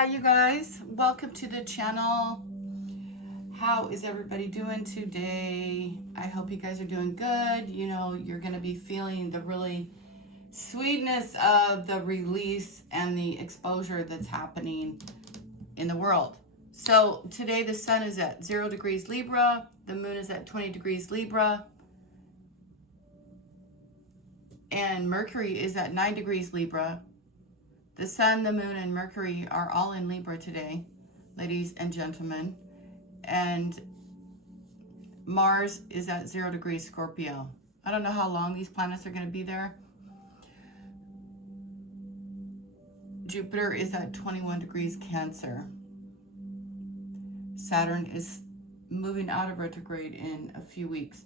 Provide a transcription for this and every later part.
Hi you guys, welcome to the channel. How is everybody doing today? I hope you guys are doing good. You know, you're going to be feeling the really sweetness of the release and the exposure that's happening in the world. So today the sun is at 0 degrees Libra, the moon is at 20 degrees Libra, and Mercury is at 9 degrees Libra. The sun, the moon, and Mercury are all in Libra today, ladies and gentlemen. And Mars is at 0 degrees Scorpio. I don't know how long these planets are going to be there. Jupiter is at 21 degrees Cancer. Saturn is moving out of retrograde in a few weeks.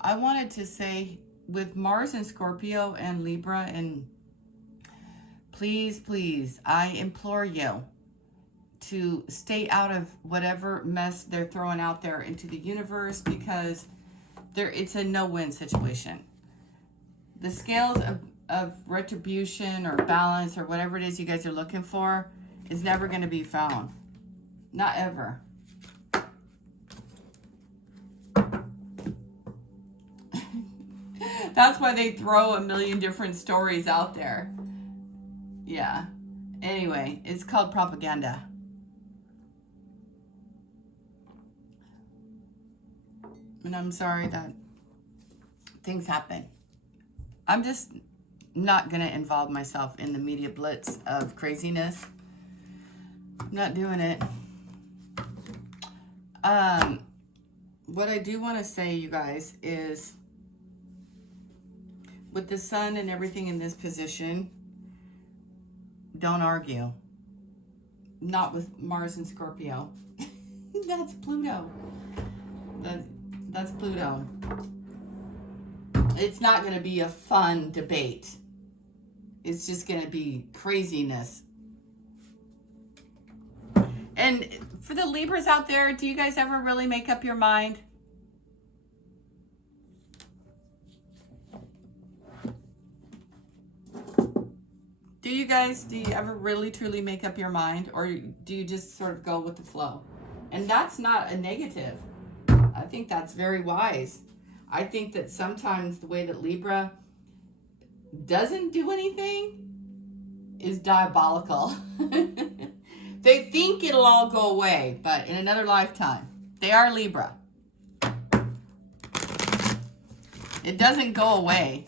I wanted to say, with Mars in Scorpio and Libra, and please, I implore you to stay out of whatever mess they're throwing out there into the universe, because it's a no-win situation. The scales of retribution or balance or whatever it is you guys are looking for is never going to be found. Not ever. That's why they throw a million different stories out there. Yeah. Anyway, it's called propaganda. And I'm sorry that things happen. I'm just not going to involve myself in the media blitz of craziness. I'm not doing it. What I do want to say, you guys, is with the sun and everything in this position, don't argue. Not with Mars and Scorpio. That's Pluto. That's Pluto. It's not going to be a fun debate. It's just going to be craziness. And for the Libras out there, do you guys ever really make up your mind? Do you ever really truly make up your mind, or do you just sort of go with the flow? And that's not a negative. I think that's very wise. I think that sometimes the way that Libra doesn't do anything is diabolical. They think it'll all go away, but in another lifetime. They are Libra. It doesn't go away.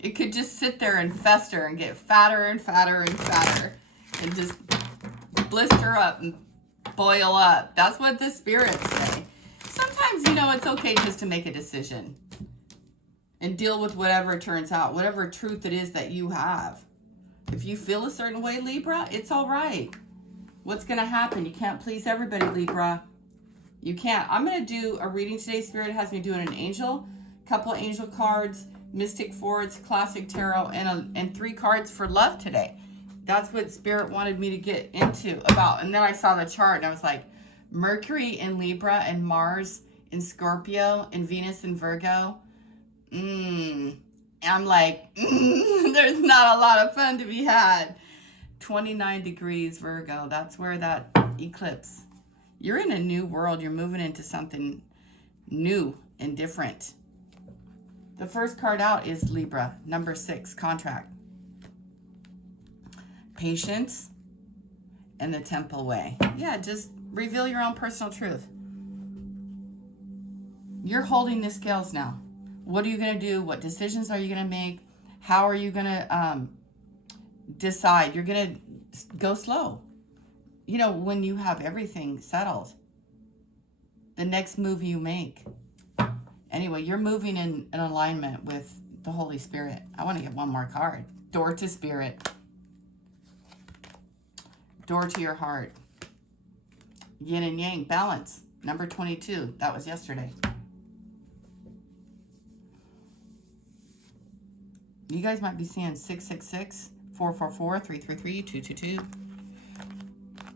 It could just sit there and fester and get fatter and fatter and fatter and just blister up and boil up. That's what the spirits say. Sometimes, you know, it's okay just to make a decision and deal with whatever turns out, whatever truth it is that you have. If you feel a certain way, Libra, it's all right. What's going to happen? You can't please everybody, Libra. You can't. I'm going to do a reading today. Spirit has me doing an angel, couple of angel cards, Mystic Forwards, Classic Tarot, and 3 cards for love today. That's what Spirit wanted me to get into about. And then I saw the chart and I was like, Mercury in Libra and Mars in Scorpio and Venus in Virgo. I'm like, there's not a lot of fun to be had. 29 degrees Virgo. That's where that eclipse. You're in a new world. You're moving into something new and different. The first card out is Libra, number 6, contract. Patience and the Temple Way. Yeah, just reveal your own personal truth. You're holding the scales now. What are you going to do? What decisions are you going to make? How are you going to decide? You're going to go slow. You know, when you have everything settled, the next move you make. Anyway, you're moving in alignment with the Holy Spirit. I want to get one more card. Door to Spirit. Door to your heart. Yin and Yang, balance. Number 22. That was yesterday. You guys might be seeing 666, 444, 333, 222.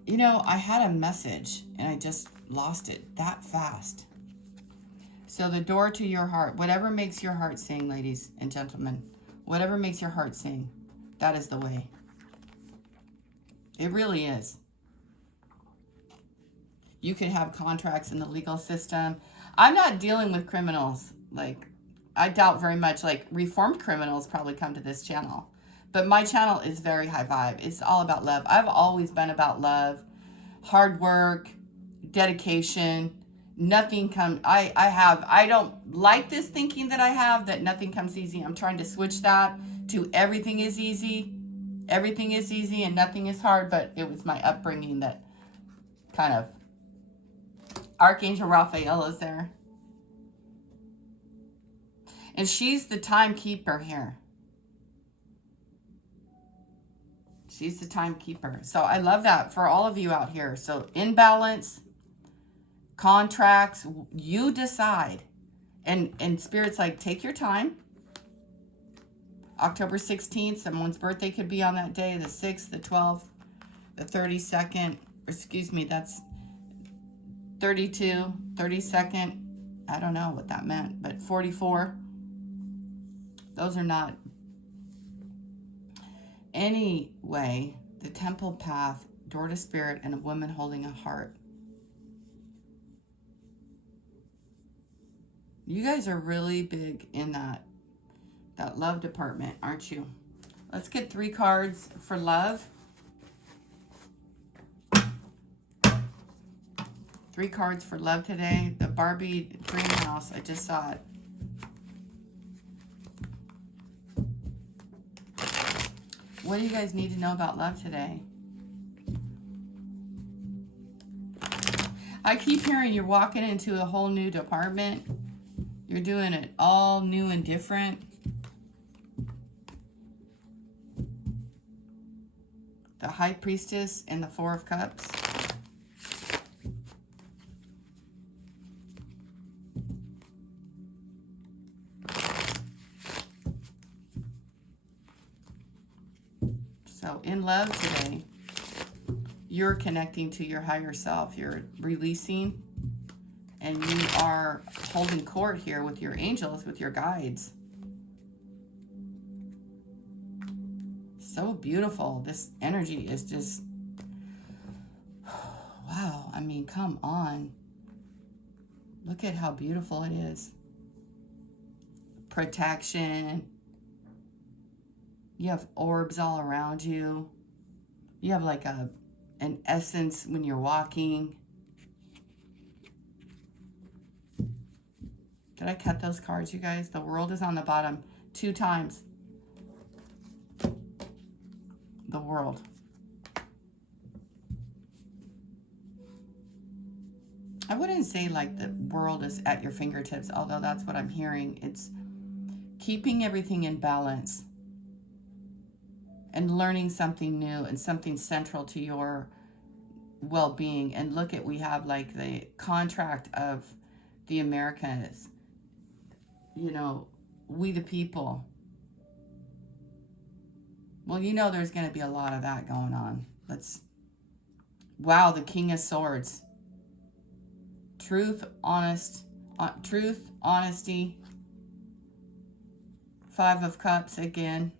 You know, I had a message and I just lost it that fast. So the door to your heart, whatever makes your heart sing, ladies and gentlemen, whatever makes your heart sing, that is the way. It really is. You could have contracts in the legal system. I'm not dealing with criminals. Like, I doubt very much, like, reformed criminals probably come to this channel. But my channel is very high vibe. It's all about love. I've always been about love, hard work, dedication. Nothing comes, I don't like this thinking that I have, that nothing comes easy. I'm trying to switch that to everything is easy. Everything is easy and nothing is hard, but it was my upbringing that kind of, Archangel Raphael is there. And she's the timekeeper here. She's the timekeeper. So I love that for all of you out here. So imbalance, contracts, you decide. And Spirit's like, take your time. October 16th, someone's birthday could be on that day. The 6th, the 12th, the 32nd. Excuse me, that's 32, 32nd. I don't know what that meant, but 44. Those are not. Anyway, the temple path, door to spirit, and a woman holding a heart. You guys are really big in that love department, aren't you? Let's get 3 cards for love. 3 cards for love today. The Barbie dream house, I just saw it. What do you guys need to know about love today? I keep hearing you're walking into a whole new department. You're doing it all new and different. The High Priestess and the 4 of Cups. So in love today, you're connecting to your higher self. You're releasing, and you are holding court here with your angels, with your guides. So beautiful. This energy is just, wow. I mean, come on. Look at how beautiful it is. Protection. You have orbs all around you. You have like an essence when you're walking. Did I cut those cards, you guys? The World is on the bottom 2 times. The World. I wouldn't say like the world is at your fingertips, although that's what I'm hearing. It's keeping everything in balance and learning something new and something central to your well-being. And look at, we have like the contract of the Americas, you know, we the people. Well, you know there's going to be a lot of that going on. Wow, the King of Swords. Truth, honesty. 5 of Cups again.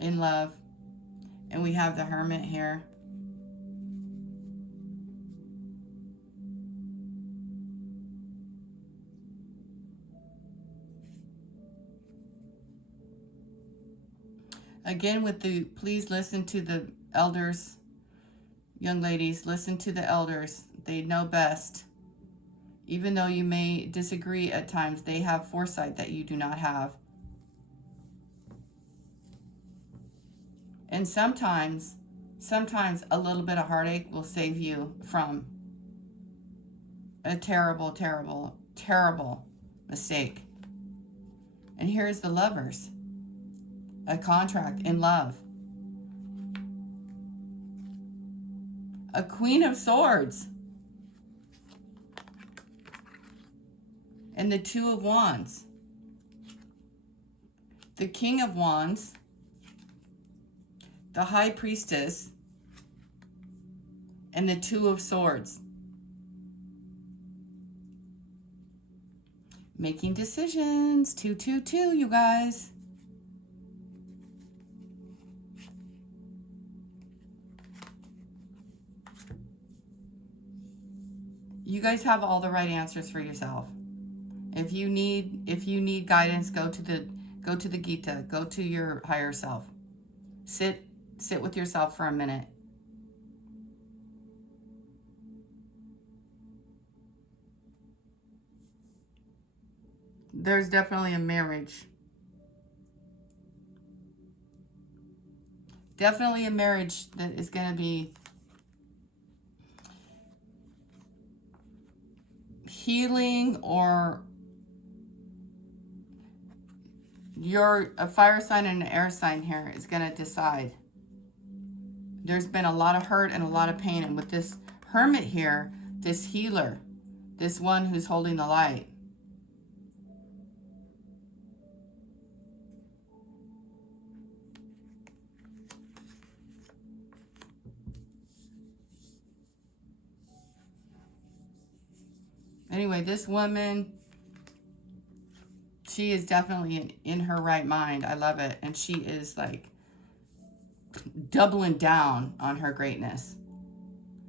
In love. And we have the Hermit here. Again, with the, please listen to the elders. Young ladies, listen to the elders. They know best. Even though you may disagree at times, they have foresight that you do not have. And sometimes a little bit of heartache will save you from a terrible, terrible, terrible mistake. And here's the Lovers. A contract in love. A Queen of Swords. And the 2 of Wands. The King of Wands. The High Priestess. And the 2 of Swords. Making decisions. 222, you guys. You guys have all the right answers for yourself. If you need guidance, go to the Gita, go to your higher self. Sit with yourself for a minute. There's definitely a marriage. Definitely a marriage that is going to be healing, or you're a fire sign and an air sign here is going to decide. There's been a lot of hurt and a lot of pain. And with this hermit here, this healer, this one who's holding the light, anyway, this woman, she is definitely in her right mind. I love it. And she is like doubling down on her greatness,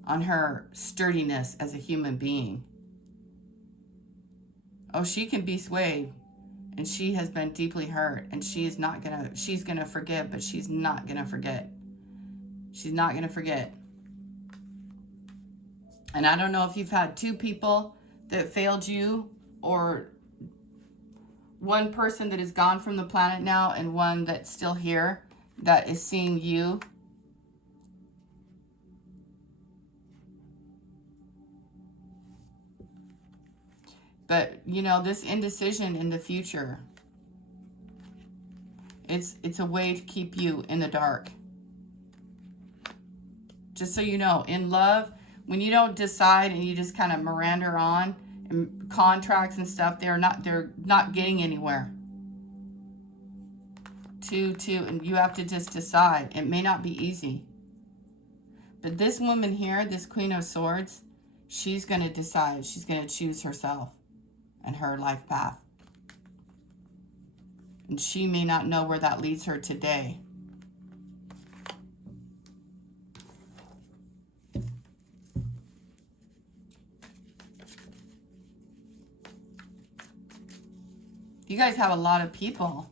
on her sturdiness as a human being. Oh, she can be swayed, and she has been deeply hurt, and she's gonna forgive, but she's not gonna forget. She's not gonna forget. And I don't know if you've had two people that failed you, or one person that is gone from the planet now and one that's still here that is seeing you. But, you know, this indecision in the future, it's a way to keep you in the dark. Just so you know, in love, when you don't decide and you just kind of meander on, and contracts and stuff, they're not getting anywhere. And you have to just decide. It may not be easy. But this woman here, this Queen of Swords, she's going to decide. She's going to choose herself and her life path. And she may not know where that leads her today. You guys have a lot of people.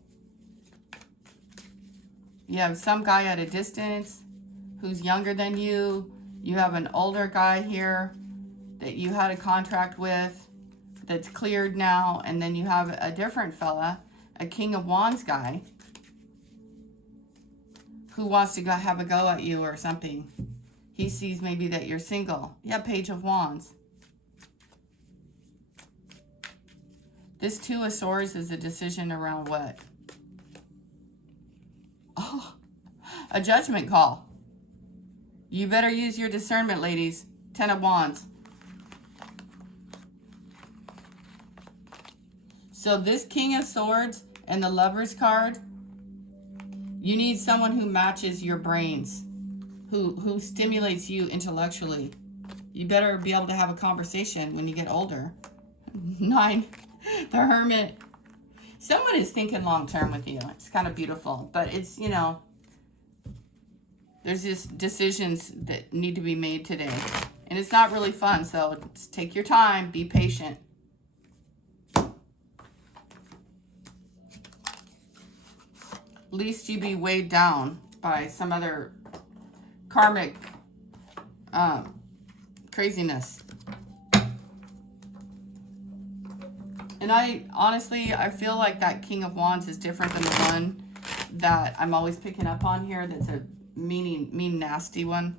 You have some guy at a distance who's younger than you. You have an older guy here that you had a contract with that's cleared now. And then you have a different fella, a King of Wands guy, who wants to have a go at you or something. He sees maybe that you're single. Yeah, Page of Wands. This Two of Swords is a decision around what? Oh, a judgment call. You better use your discernment, ladies. Ten of Wands. So this King of Swords and the Lover's card, you need someone who matches your brains, who stimulates you intellectually. You better be able to have a conversation when you get older. 9. The Hermit. Someone is thinking long term with you. It's kind of beautiful. But it's, you know, there's just decisions that need to be made today. And it's not really fun. So just take your time. Be patient. Least you be weighed down by some other karmic craziness. And I feel like that King of Wands is different than the one that I'm always picking up on here. That's a mean, nasty one.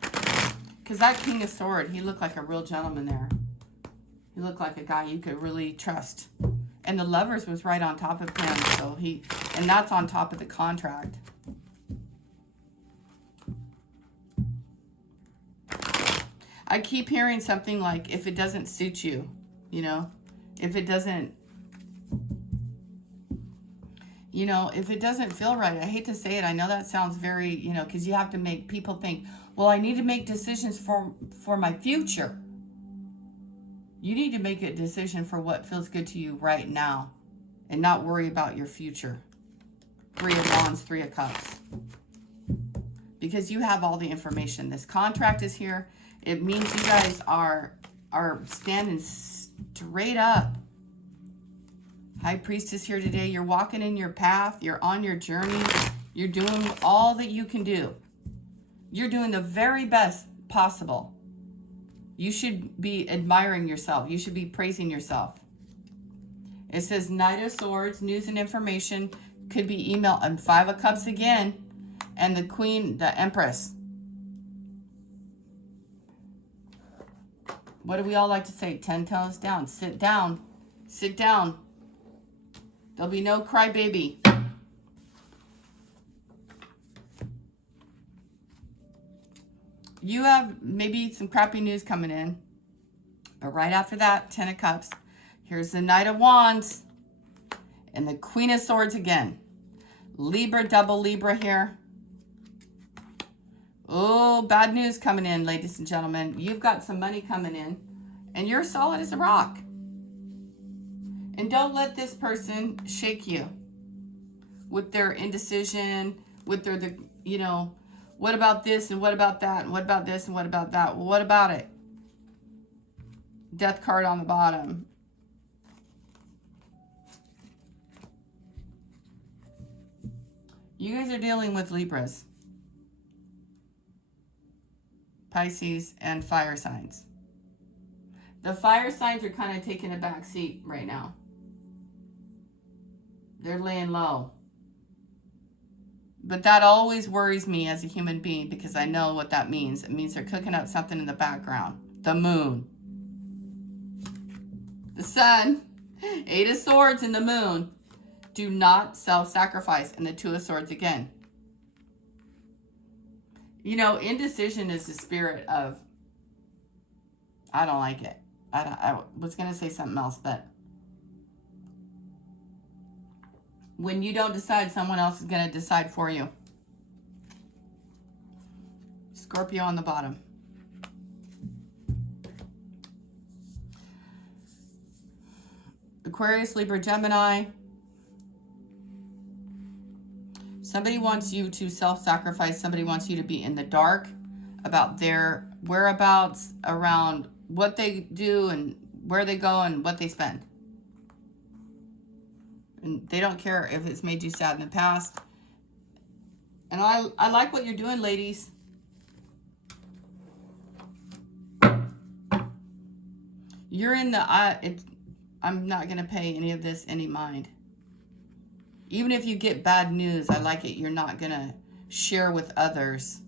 Because that King of Swords, he looked like a real gentleman there. He looked like a guy you could really trust. And the Lovers was right on top of him. So and that's on top of the contract. I keep hearing something like, if it doesn't suit you, you know, if it doesn't feel right. I hate to say it. I know that sounds very, you know, because you have to make people think, well, I need to make decisions for my future. You need to make a decision for what feels good to you right now and not worry about your future. 3 of Wands, 3 of Cups. because you have all the information. This contract is here. It means you guys are standing straight up. High Priestess here today. You're walking in your path. You're on your journey. You're doing all that you can do. You're doing the very best possible. You should be admiring yourself. You should be praising yourself. It says Knight of Swords, news and information, could be email, and Five of Cups again, and the Queen, the Empress. What do we all like to say? 10 toes down. Sit down. Sit down. There'll be no crybaby. You have maybe some crappy news coming in. But right after that, 10 of Cups. Here's the Knight of Wands. And the Queen of Swords again. Libra, double Libra here. Oh, bad news coming in, ladies and gentlemen. You've got some money coming in. And you're solid as a rock. And don't let this person shake you with their indecision, with their you know, what about this and what about that and what about this and what about that? Well, what about it? Death card on the bottom. You guys are dealing with Libras, Pisces, and fire signs. The fire signs are kind of taking a back seat right now. They're laying low. But that always worries me as a human being because I know what that means. It means they're cooking up something in the background. The moon. The sun. 8 of Swords and the moon. Do not self-sacrifice. And the 2 of Swords again. You know, indecision is the spirit of, I don't like it. I was going to say something else, but when you don't decide, someone else is going to decide for you. Scorpio on the bottom. Aquarius, Libra, Gemini. Somebody wants you to self-sacrifice. Somebody wants you to be in the dark about their whereabouts, around what they do and where they go and what they spend. And they don't care if it's made you sad in the past. And I like what you're doing, ladies. You're in the, I'm not going to pay any of this any mind. Even if you get bad news, I like it. You're not going to share with others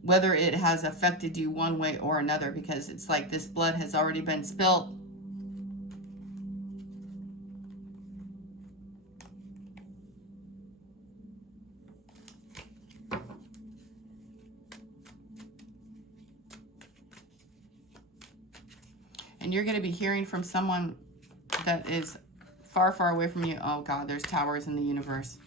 whether it has affected you one way or another, because it's like this blood has already been spilt. And you're going to be hearing from someone that is far, far away from you. Oh, God, there's towers in the universe.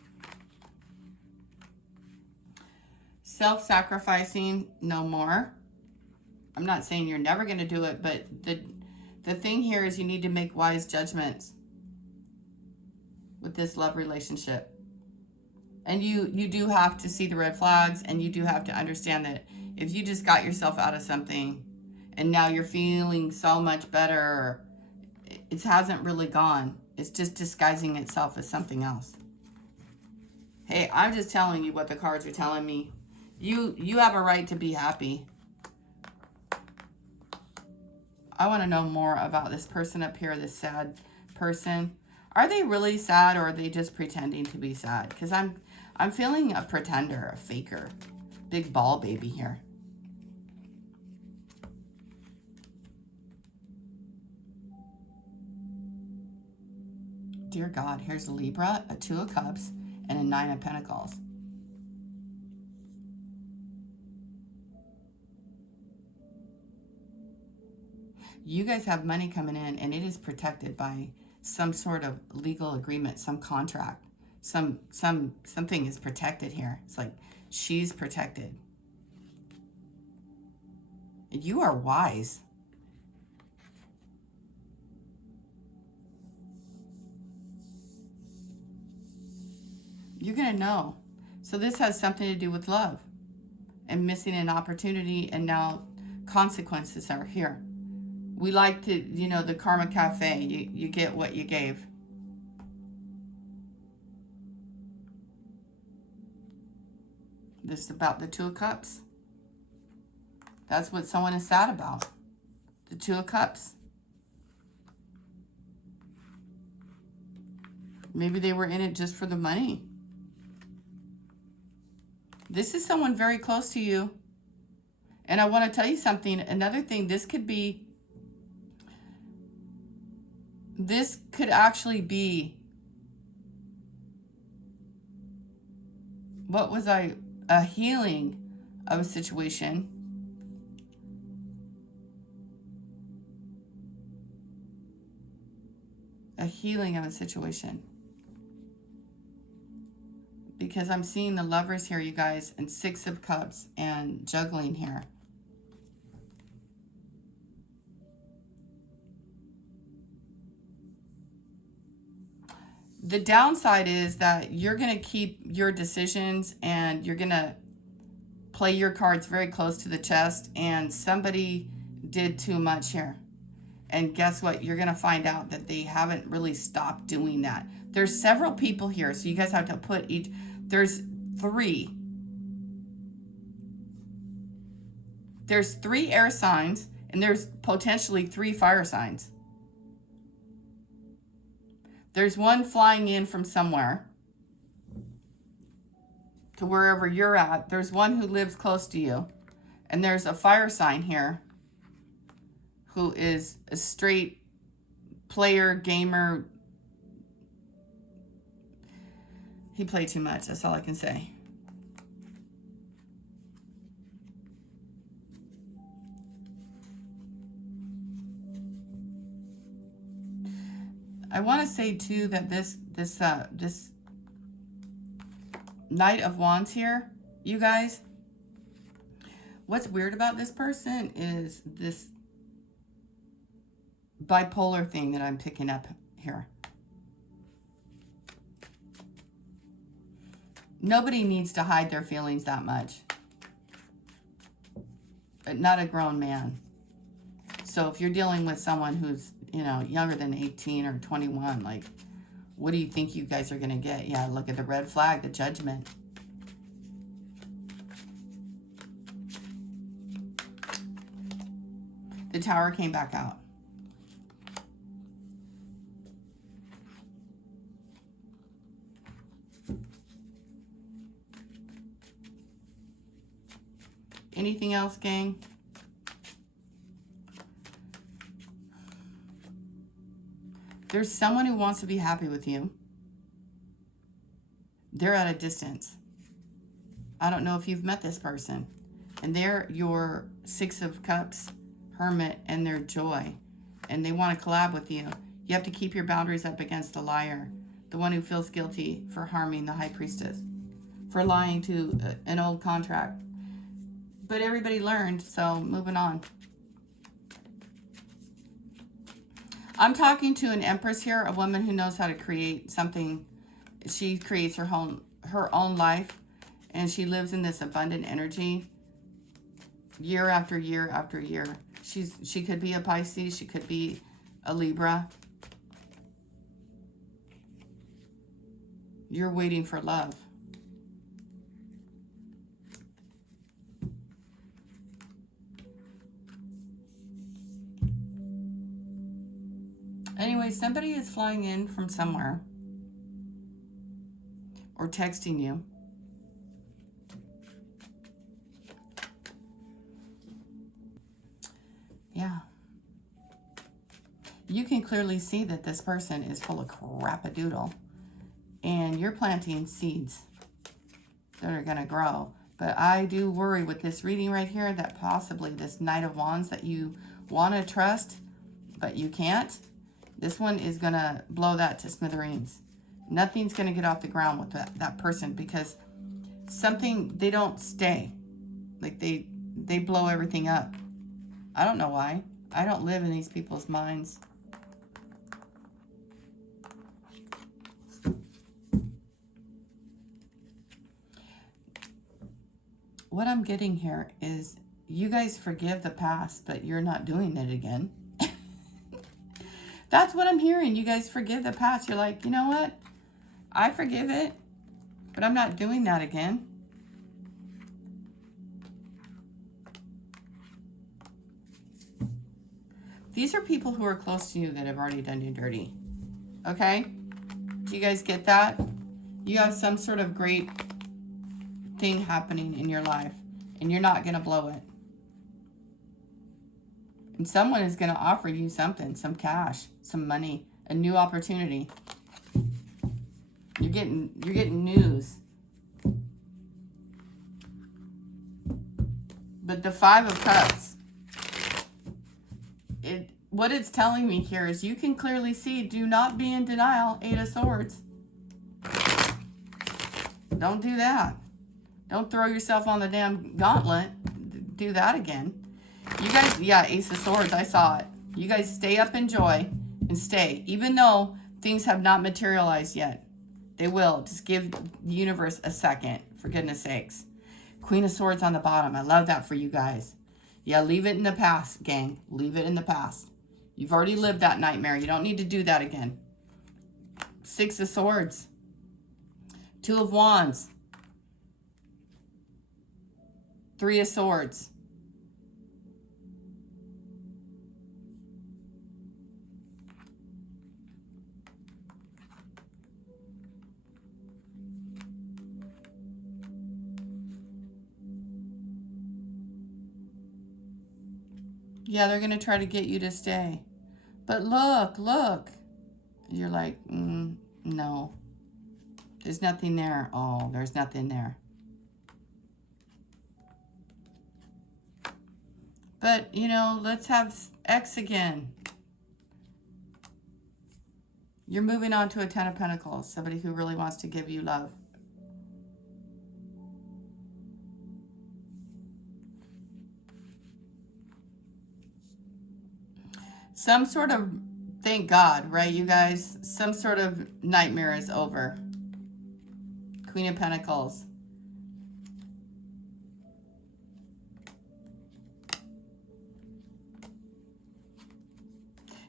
Self-sacrificing, no more. I'm not saying you're never going to do it, but the thing here is you need to make wise judgments with this love relationship. And you do have to see the red flags, and you do have to understand that if you just got yourself out of something and now you're feeling so much better, it hasn't really gone. It's just disguising itself as something else. Hey, I'm just telling you what the cards are telling me. You have a right to be happy. I want to know more about this person up here, this sad person. Are they really sad, or are they just pretending to be sad? Because I'm feeling a pretender, a faker. Big ball baby here. Dear God, here's a Libra, a 2 of Cups, and a 9 of Pentacles. You guys have money coming in, and it is protected by some sort of legal agreement, some contract. Something is protected here. It's like she's protected. You are wise. You're going to know. So this has something to do with love and missing an opportunity, and now consequences are here. We like to, you know, the Karma Cafe, you get what you gave. This is about the Two of Cups. That's what someone is sad about. The Two of Cups. Maybe they were in it just for the money. This is someone very close to you. And I want to tell you something. Another thing, this could actually be, a healing of a situation. A healing of a situation. Because I'm seeing the Lovers here, you guys, and Six of Cups and juggling here. The downside is that you're going to keep your decisions and you're going to play your cards very close to the chest, and somebody did too much here. And guess what? You're going to find out that they haven't really stopped doing that. There's several people here, so you guys have to put each... There's 3. There's 3 air signs, and there's potentially 3 fire signs. There's one flying in from somewhere to wherever you're at. There's one who lives close to you. And there's a fire sign here who is a straight player, gamer. He played too much. That's all I can say. I want to say too that this Knight of Wands here, you guys, what's weird about this person is this bipolar thing that I'm picking up here. Nobody needs to hide their feelings that much. Not a grown man. So if you're dealing with someone who's, you know, younger than 18 or 21, like, what do you think you guys are going to get? Yeah, look at the red flag, the Judgment. The Tower came back out. Anything else, gang? There's someone who wants to be happy with you. They're at a distance. I don't know if you've met this person. And they're your Six of Cups, Hermit, and their Joy. And they want to collab with you. You have to keep your boundaries up against the liar. The one who feels guilty for harming the High Priestess. For lying to an old contract. But everybody learned, so moving on. I'm talking to an Empress here, a woman who knows how to create something. She creates her own life, and she lives in this abundant energy year after year after year. She could be a Pisces, she could be a Libra. You're waiting for love. Anyway, somebody is flying in from somewhere or texting you. Yeah. You can clearly see that this person is full of crap-a-doodle, and you're planting seeds that are going to grow. But I do worry with this reading right here that possibly this Knight of Wands that you want to trust, but you can't. This one is going to blow that to smithereens. Nothing's going to get off the ground with that person, because they don't stay. Like they blow everything up. I don't know why. I don't live in these people's minds. what I'm getting here is you guys forgive the past, but you're not doing it again. That's what I'm hearing. You guys forgive the past. You're like, you know what? I forgive it, but I'm not doing that again. These are people who are close to you that have already done you dirty. Okay? Do you guys get that? You have some sort of great thing happening in your life, and you're not going to blow it. And someone is going to offer you something, some cash, some money, a new opportunity. You're getting news. But the Five of Cups, what it's telling me here is you can clearly see, do not be in denial. Eight of Swords. Don't do that. Don't throw yourself on the damn gauntlet. Do that again. You guys, yeah, Ace of Swords, I saw it. You guys stay up in joy and stay. Even though things have not materialized yet. They will. Just give the universe a second, for goodness sakes. Queen of Swords on the bottom. I love that for you guys. Yeah, leave it in the past, gang. Leave it in the past. You've already lived that nightmare. You don't need to do that again. Six of Swords. Two of Wands. Three of Swords. Yeah, they're going to try to get you to stay. But look. You're like, no. There's nothing there. Oh, there's nothing there. But, you know, let's have X again. You're moving on to a Ten of Pentacles. Somebody who really wants to give you love. Some sort of, thank God, right, you guys? Some sort of nightmare is over. Queen of Pentacles.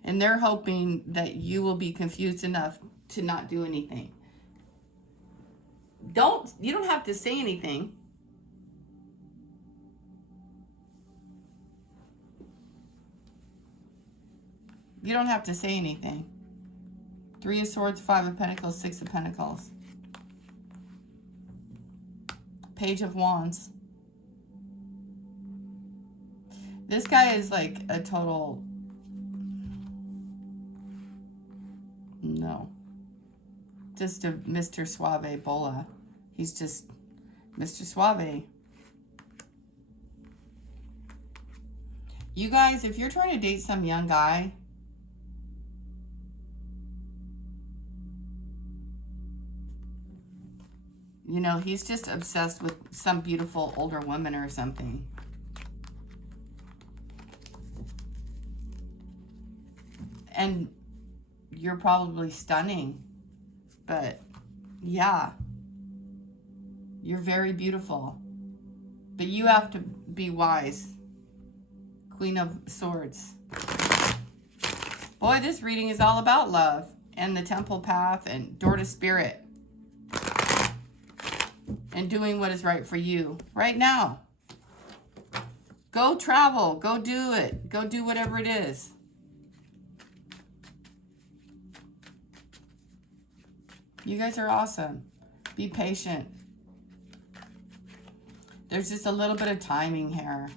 And they're hoping that you will be confused enough to not do anything. You don't have to say anything. You don't have to say anything. Three of Swords, Five of Pentacles, Six of Pentacles. Page of Wands. This guy is like a total... No. Just a Mr. Suave Bola. He's just Mr. Suave. You guys, if you're trying to date some young guy... You know, he's just obsessed with some beautiful older woman or something. And you're probably stunning. But, yeah. You're very beautiful. But you have to be wise. Queen of Swords. Boy, this reading is all about love. And the Temple Path and Door to Spirit. And doing what is right for you right now. Go travel. Go do it. Go do whatever it is. You guys are awesome. Be patient. There's just a little bit of timing here.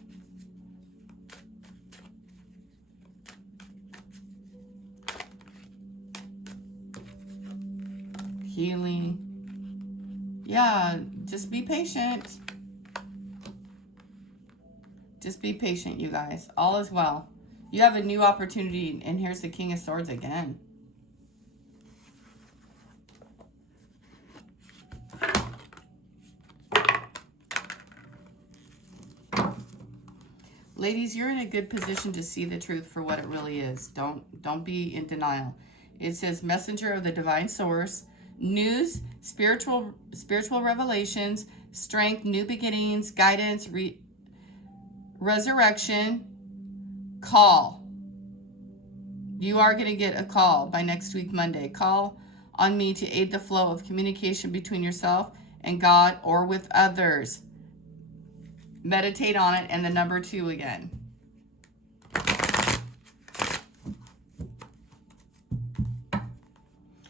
Healing. Yeah, just be patient. Just be patient, you guys. All is well. You have a new opportunity, and here's the King of Swords again. Ladies, you're in a good position to see the truth for what it really is. Don't be in denial. It says messenger of the divine source, news, spiritual revelations, strength, new beginnings, guidance, resurrection, call. You are going to get a call by next week, Monday. Call on me to aid the flow of communication between yourself and God or with others. Meditate on it, and the number 2 again.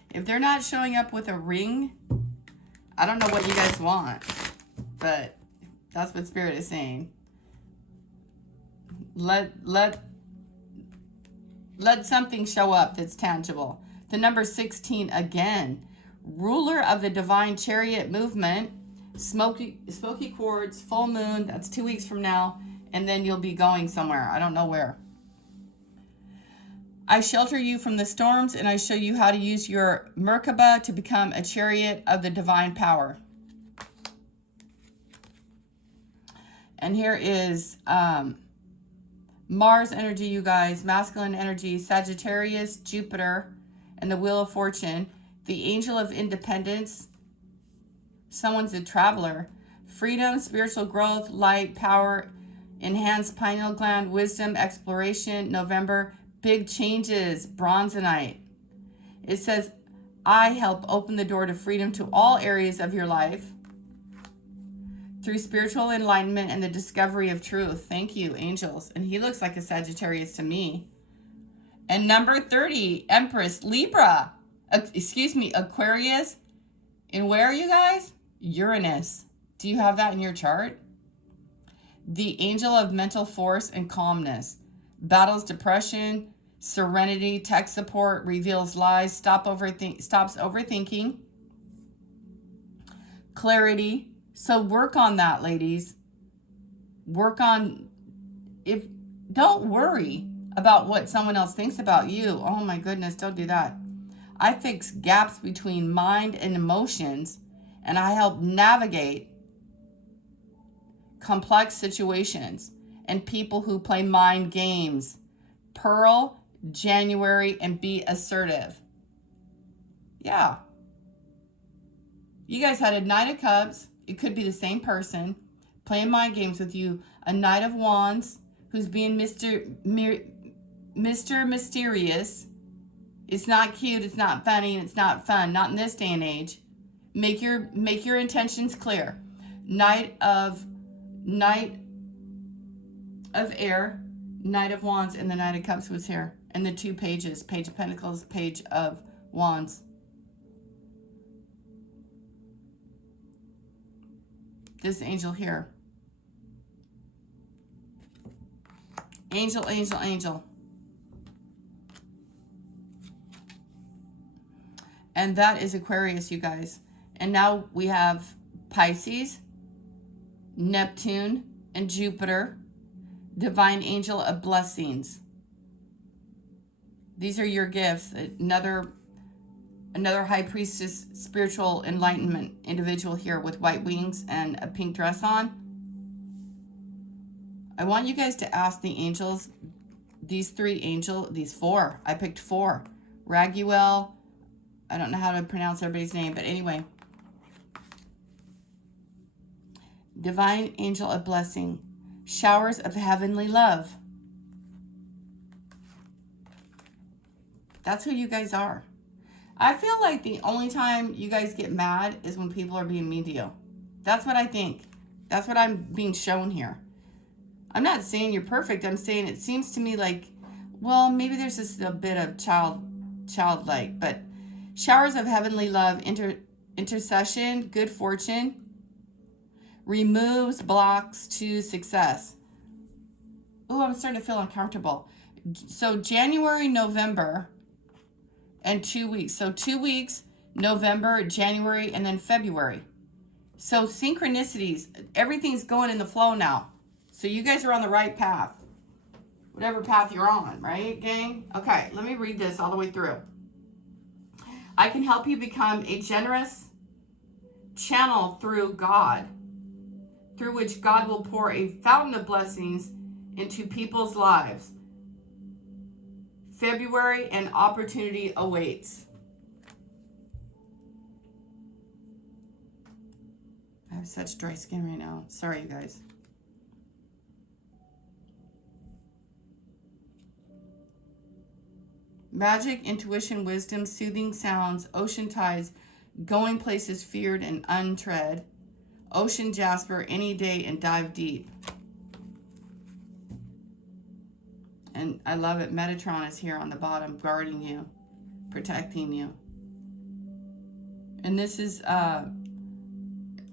If they're not showing up with a ring, I don't know what you guys want, but that's what Spirit is saying. Let something show up that's tangible. The number 16 again. Ruler of the divine chariot movement. Smoky quartz, full moon. That's 2 weeks from now. And then you'll be going somewhere. I don't know where. I shelter you from the storms, and I show you how to use your Merkaba to become a chariot of the divine power. And here is Mars energy, you guys. Masculine energy, Sagittarius, Jupiter, and the Wheel of Fortune. The angel of independence. Someone's a traveler. Freedom, spiritual growth, light, power, enhanced pineal gland, wisdom, exploration. November. Big changes, Bronzonite. It says, I help open the door to freedom to all areas of your life through spiritual enlightenment and the discovery of truth. Thank you, angels. And he looks like a Sagittarius to me. And number 30, Empress, Libra. Aquarius. And where are you guys? Uranus. Do you have that in your chart? The angel of mental force and calmness. Battles depression, serenity, tech support, reveals lies, stops overthinking, clarity. So work on that, ladies. Don't worry about what someone else thinks about you. Oh my goodness, don't do that. I fix gaps between mind and emotions, and I help navigate complex situations and people who play mind games. Pearl, January, and be assertive. Yeah. You guys had a Knight of Cups. It could be the same person playing mind games with you. A Knight of Wands who's being Mr. Mysterious. It's not cute, it's not funny, and it's not fun. Not in this day and age. Make your intentions clear. Knight of Air, Knight of Wands, and the Knight of Cups was here. And the 2 pages, Page of Pentacles, Page of Wands. This angel here. Angel, angel, angel. And that is Aquarius, you guys. And now we have Pisces, Neptune, and Jupiter. Divine angel of blessings. These are your gifts. Another high priestess, spiritual enlightenment individual here with white wings and a pink dress on. I want you guys to ask the angels, these 4. I picked 4. Raguel. I don't know how to pronounce everybody's name, but anyway. Divine angel of blessing. Showers of heavenly love. That's who you guys are. I feel like the only time you guys get mad is when people are being mean to you. That's what I think. That's what I'm being shown here. I'm not saying you're perfect. I'm saying it seems to me like, well, maybe there's just a bit of childlike. But showers of heavenly love, intercession, good fortune, removes blocks to success. Ooh, I'm starting to feel uncomfortable. So January, November, and 2 weeks. So 2 weeks, November, January, and then February. So synchronicities, everything's going in the flow now. So you guys are on the right path. Whatever path you're on, right, gang? Okay, let me read this all the way through. I can help you become a generous channel through God, through which God will pour a fountain of blessings into people's lives. February, and opportunity awaits. I have such dry skin right now. Sorry, you guys. Magic, intuition, wisdom, soothing sounds, ocean tides, going places feared and untread. Ocean jasper, any day, and dive deep. And I love it. Metatron is here on the bottom, guarding you, protecting you. And this is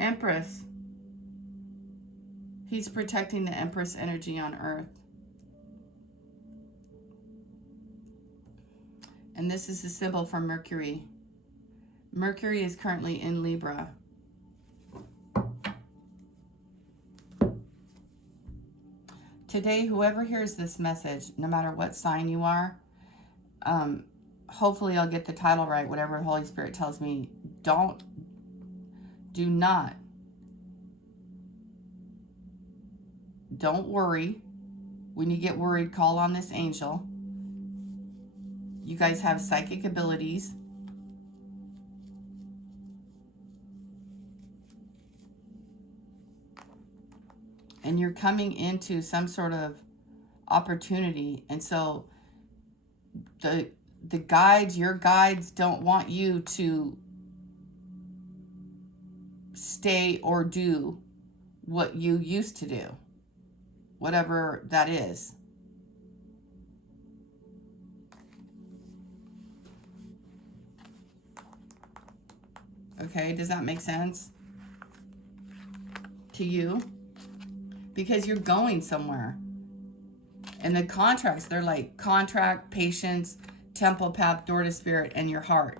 Empress. He's protecting the Empress energy on Earth. And this is the symbol for Mercury. Mercury is currently in Libra. Today, whoever hears this message, no matter what sign you are, hopefully I'll get the title right, whatever the Holy Spirit tells me. Don't worry. When you get worried, call on this angel. You guys have psychic abilities. And you're coming into some sort of opportunity. And so the guides, your guides don't want you to stay or do what you used to do, whatever that is. Okay, does that make sense to you? Because you're going somewhere. And the contracts, they're like contract, patience, temple path, door to spirit, and your heart.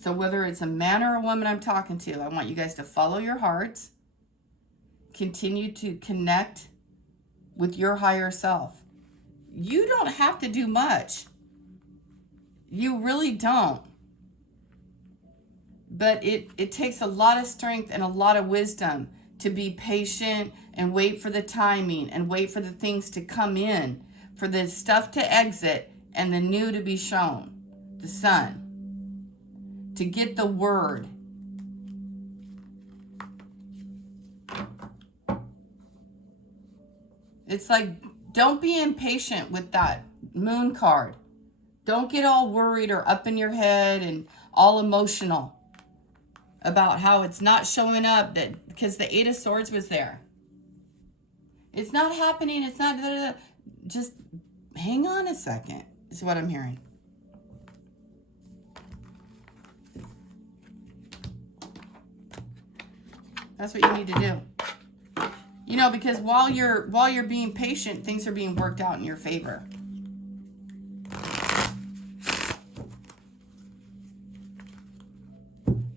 So whether it's a man or a woman I'm talking to, I want you guys to follow your hearts. Continue to connect with your higher self. You don't have to do much. You really don't. But it takes a lot of strength and a lot of wisdom to be patient and wait for the timing and wait for the things to come in, for the stuff to exit and the new to be shown, the sun, to get the word. It's like, don't be impatient with that moon card. Don't get all worried or up in your head and all emotional about how it's not showing up, that because the Eight of Swords was there. It's not happening. It's not. Just hang on a second, is what I'm hearing. That's what you need to do. You know, because while you're being patient, things are being worked out in your favor.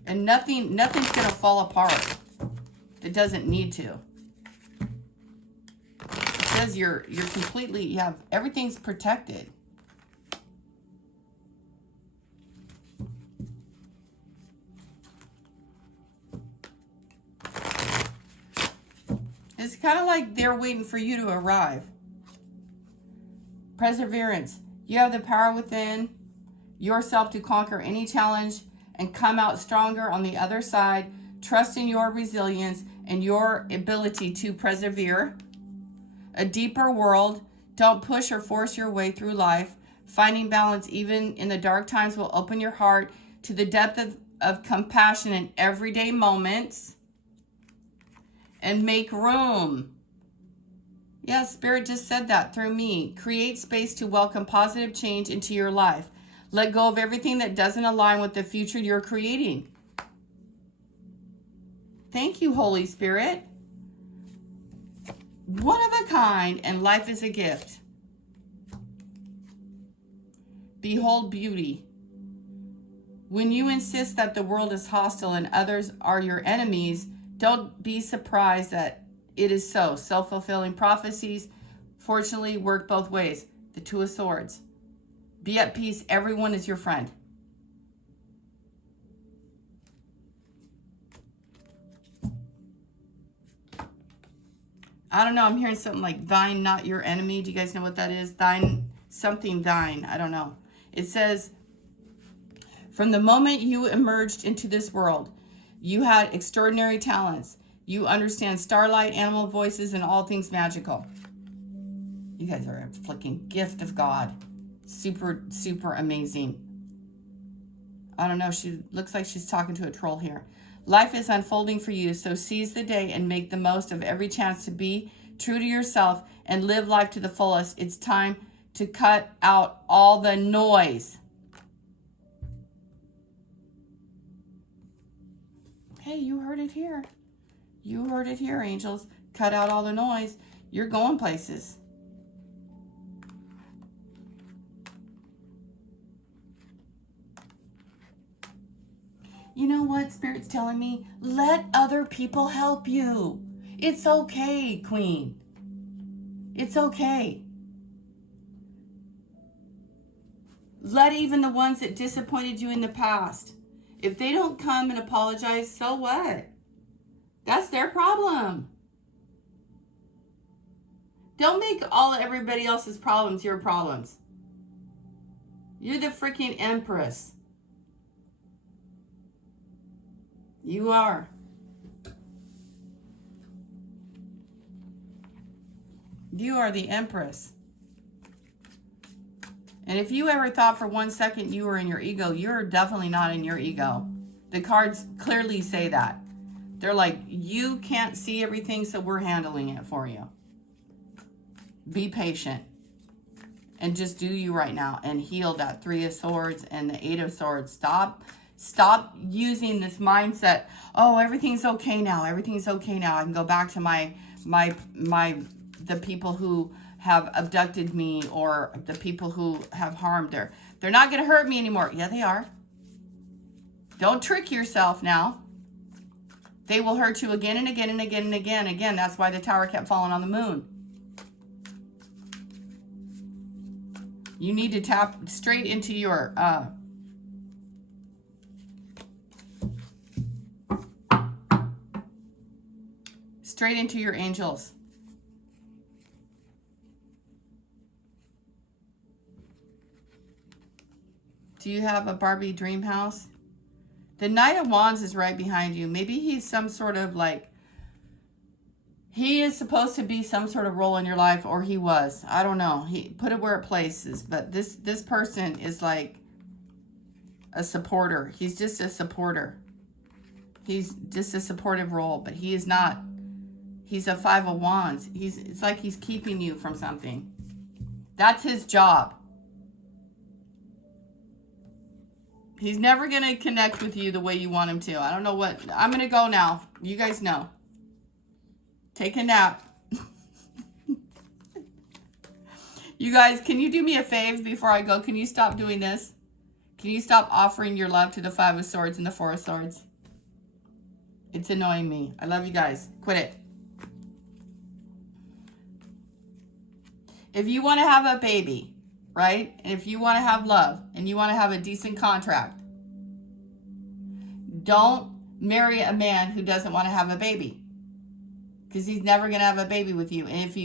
And nothing's going to fall apart. It doesn't need to. Because you're completely, you have, everything's protected. It's kind of like they're waiting for you to arrive. Perseverance. You have the power within yourself to conquer any challenge and come out stronger on the other side. Trust in your resilience and your ability to persevere. A deeper world. Don't push or force your way through life. Finding balance even in the dark times will open your heart to the depth of compassion in everyday moments. And make room. Yeah, Spirit just said that through me. Create space to welcome positive change into your life. Let go of everything that doesn't align with the future you're creating. Thank you, Holy Spirit. One of a kind, and life is a gift. Behold beauty. When you insist that the world is hostile and others are your enemies, don't be surprised that it is so. Self-fulfilling prophecies, fortunately, work both ways. The Two of Swords. Be at peace. Everyone is your friend. I don't know. I'm hearing something like thine, not your enemy. Do you guys know what that is? Thine, something thine. I don't know. It says, From the moment you emerged into this world, you had extraordinary talents. You understand starlight, animal voices, and all things magical. You guys are a freaking gift of God. Super, super amazing. I don't know. She looks like she's talking to a troll here. Life is unfolding for you, so seize the day and make the most of every chance to be true to yourself and live life to the fullest. It's time to cut out all the noise. Hey, you heard it here. You heard it here, angels. Cut out all the noise. You're going places. You know what Spirit's telling me? Let other people help you. It's okay, Queen. It's okay. Let even the ones that disappointed you in the past. If they don't come and apologize, so what? That's their problem. Don't make everybody else's problems your problems. You're the freaking Empress. You are. You are the Empress. And if you ever thought for 1 second you were in your ego, you're definitely not in your ego. The cards clearly say that. They're like, you can't see everything, so we're handling it for you. Be patient. And just do you right now and heal that 3 of Swords and the 8 of Swords. Stop using this mindset. Oh, everything's okay now. Everything's okay now. I can go back to the people who have abducted me or the people who have harmed her. They're not going to hurt me anymore. Yeah, they are. Don't trick yourself now. They will hurt you again and again and again and again. Again, that's why the tower kept falling on the moon. You need to tap straight into your angels. Do you have a Barbie dream house? The Knight of Wands is right behind you. Maybe he's some sort of he is supposed to be some sort of role in your life, or he was. I don't know. He put it where it places. But this person is like a supporter. He's just a supporter. He's just a supportive role, but he is not. He's a 5 of Wands. It's like he's keeping you from something. That's his job. He's never going to connect with you the way you want him to. I don't know what. I'm going to go now. You guys know. Take a nap. You guys, can you do me a fave before I go? Can you stop doing this? Can you stop offering your love to the 5 of Swords and the 4 of Swords? It's annoying me. I love you guys. Quit it. If you want to have a baby, right? And if you want to have love and you want to have a decent contract, don't marry a man who doesn't want to have a baby. Because he's never going to have a baby with you. And if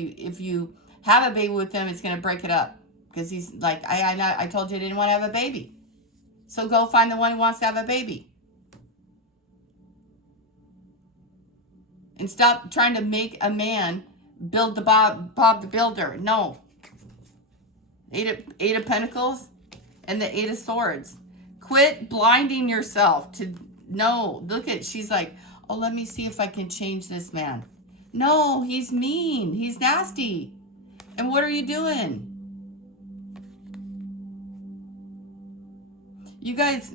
you have a baby with him, it's going to break it up. Because he's like, I told you I didn't want to have a baby. So go find the one who wants to have a baby. And stop trying to make a man build the Bob the Builder. No. 8 of Pentacles and the 8 of Swords. Quit blinding yourself to no. Look at, she's like, oh, let me see if I can change this man. No, he's mean. He's nasty. And what are you doing? You guys,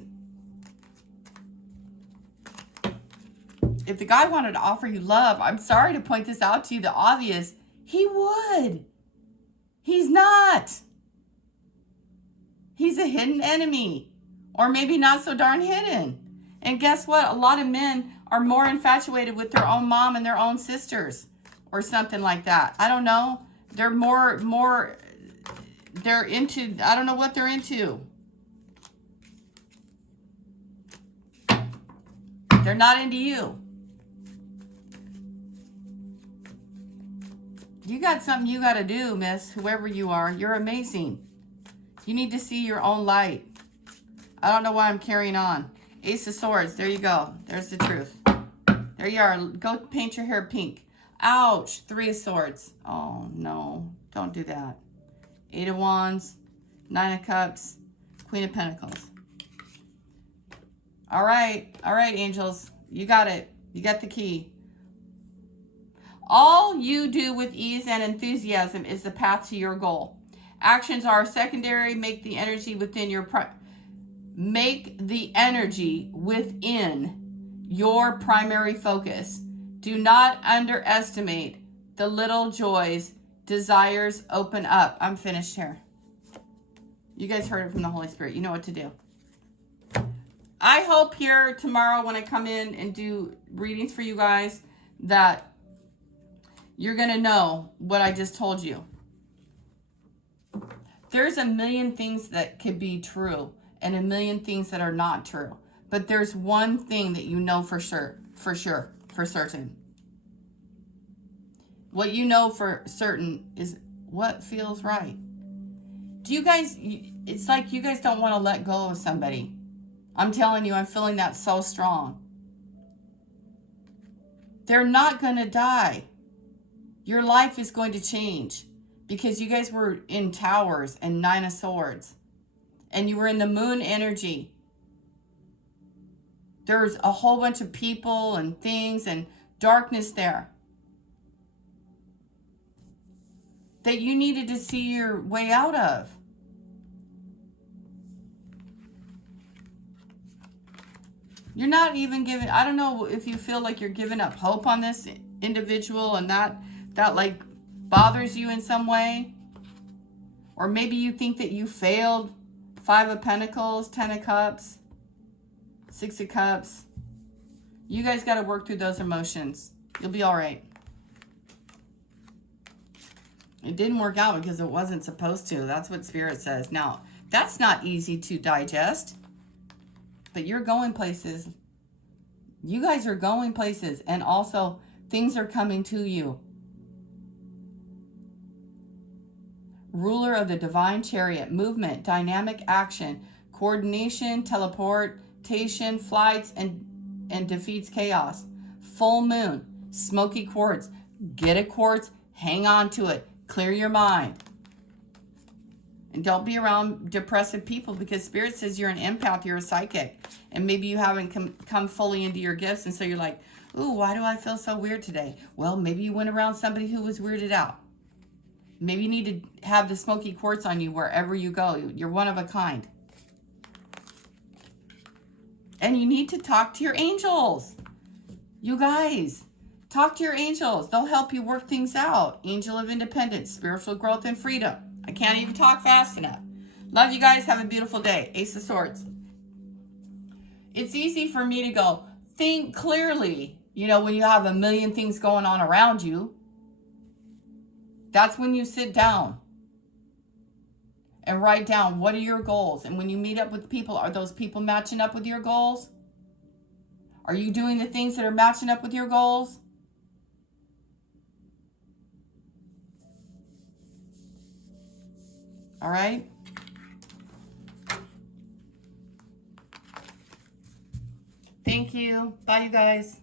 if the guy wanted to offer you love, I'm sorry to point this out to you, the obvious, he would. He's not. He's a hidden enemy. Or maybe not so darn hidden. And guess what? A lot of men are more infatuated with their own mom and their own sisters. Or something like that. I don't know. They're they're into, I don't know what they're into. They're not into you. You got something you got to do, miss, whoever you are. You're amazing. You need to see your own light. I don't know why I'm carrying on. Ace of Swords. There you go. There's the truth. There you are. Go paint your hair pink. Ouch. 3 of Swords. Oh, no. Don't do that. 8 of Wands. 9 of Cups. Queen of Pentacles. All right. All right, angels. You got it. You got the key. All you do with ease and enthusiasm is the path to your goal. Actions are secondary. Make the energy within your primary focus. Do not underestimate the little joys. Desires open up. I'm finished here. You guys heard it from the Holy Spirit. You know what to do. I hope here tomorrow when I come in and do readings for you guys that you're going to know what I just told you. There's a million things that could be true and a million things that are not true. But there's one thing that you know for certain. What you know for certain is what feels right. Do you guys, it's like you guys don't want to let go of somebody. I'm telling you, I'm feeling that so strong. They're not going to die. Your life is going to change because you guys were in Towers and 9 of Swords and you were in the moon energy. There's a whole bunch of people and things and darkness there that you needed to see your way out of. You're not even giving, I don't know if you feel like you're giving up hope on this individual and that like bothers you in some way. Or maybe you think that you failed. 5 of Pentacles, 10 of Cups, 6 of Cups. You guys got to work through those emotions. You'll be all right. It didn't work out because it wasn't supposed to. That's what Spirit says. Now, that's not easy to digest. But you're going places. You guys are going places. And also, things are coming to you. Ruler of the Divine Chariot. Movement, dynamic action, coordination, teleportation, flights, and defeats chaos. Full moon, smoky quartz. Get a quartz, hang on to it. Clear your mind. And don't be around depressive people because Spirit says you're an empath, you're a psychic. And maybe you haven't come fully into your gifts. And so you're like, ooh, why do I feel so weird today? Well, maybe you went around somebody who was weirded out. Maybe you need to have the smoky quartz on you wherever you go. You're one of a kind. And you need to talk to your angels. You guys, talk to your angels. They'll help you work things out. Angel of Independence, spiritual growth and freedom. I can't even talk fast enough. Love you guys. Have a beautiful day. Ace of Swords. It's easy for me to go, think clearly. You know, when you have a million things going on around you, that's when you sit down and write down what are your goals. And when you meet up with people, are those people matching up with your goals? Are you doing the things that are matching up with your goals? All right. Thank you. Bye, you guys.